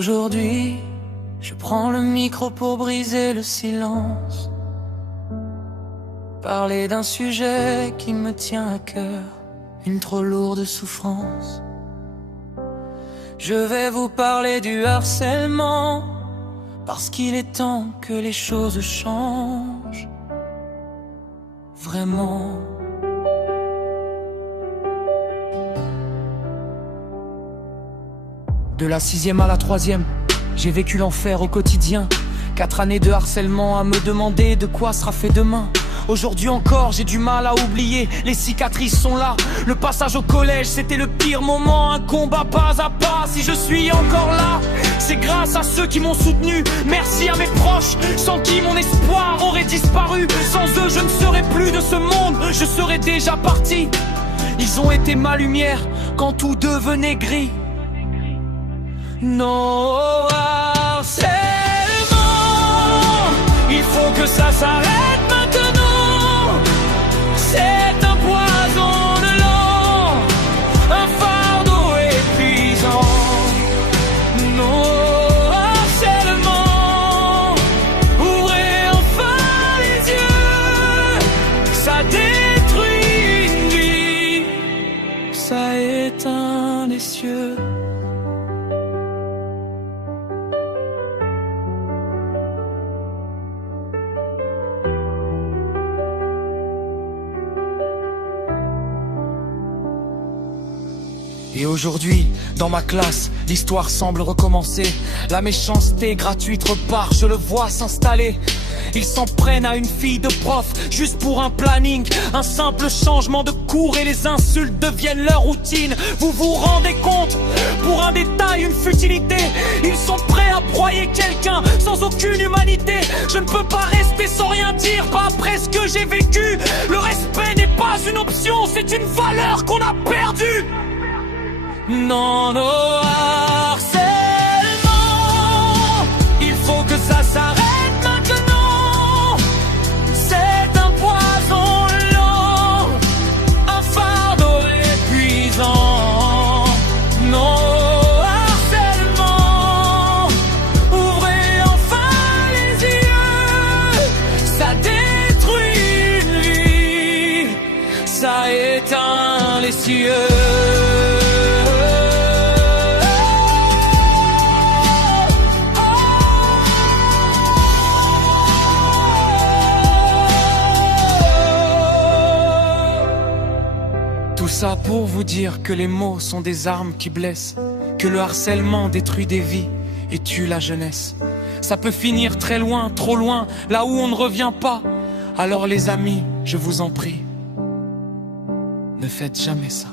Aujourd'hui, je prends le micro pour briser le silence, parler d'un sujet qui me tient à cœur, une trop lourde souffrance. Je vais vous parler du harcèlement, parce qu'il est temps que les choses changent, vraiment. De la 6e à la 3e, j'ai vécu l'enfer au quotidien. 4 années de harcèlement à me demander de quoi sera fait demain. Aujourd'hui encore, j'ai du mal à oublier, les cicatrices sont là. Le passage au collège, c'était le pire moment, un combat pas à pas. Si je suis encore là, c'est grâce à ceux qui m'ont soutenu. Merci à mes proches, sans qui mon espoir aurait disparu. Sans eux, je ne serais plus de ce monde, je serais déjà parti. Ils ont été ma lumière quand tout devenait gris. Non au harcèlement, il faut que ça s'arrête maintenant. C'est un poison de l'an, un fardeau épuisant. Non au harcèlement, ouvrez enfin les yeux. Ça détruit une vie, ça éteint les cieux. Et aujourd'hui, dans ma classe, l'histoire semble recommencer. La méchanceté gratuite repart, je le vois s'installer. Ils s'en prennent à une fille de prof, juste pour un planning. Un simple changement de cours et les insultes deviennent leur routine. Vous vous rendez compte? Pour un détail, une futilité. Ils sont prêts à broyer quelqu'un sans aucune humanité. Je ne peux pas rester sans rien dire, pas après ce que j'ai vécu. Le respect n'est pas une option, c'est une valeur qu'on a perdue. Non au harcèlement, il faut que ça s'arrête maintenant. C'est un poison lent, un fardeau épuisant. Non au harcèlement, ouvrez enfin les yeux. Ça détruit une vie, ça éteint les cieux. Tout ça pour vous dire que les mots sont des armes qui blessent, que le harcèlement détruit des vies et tue la jeunesse. Ça peut finir très loin, trop loin, là où on ne revient pas. Alors les amis, je vous en prie, ne faites jamais ça.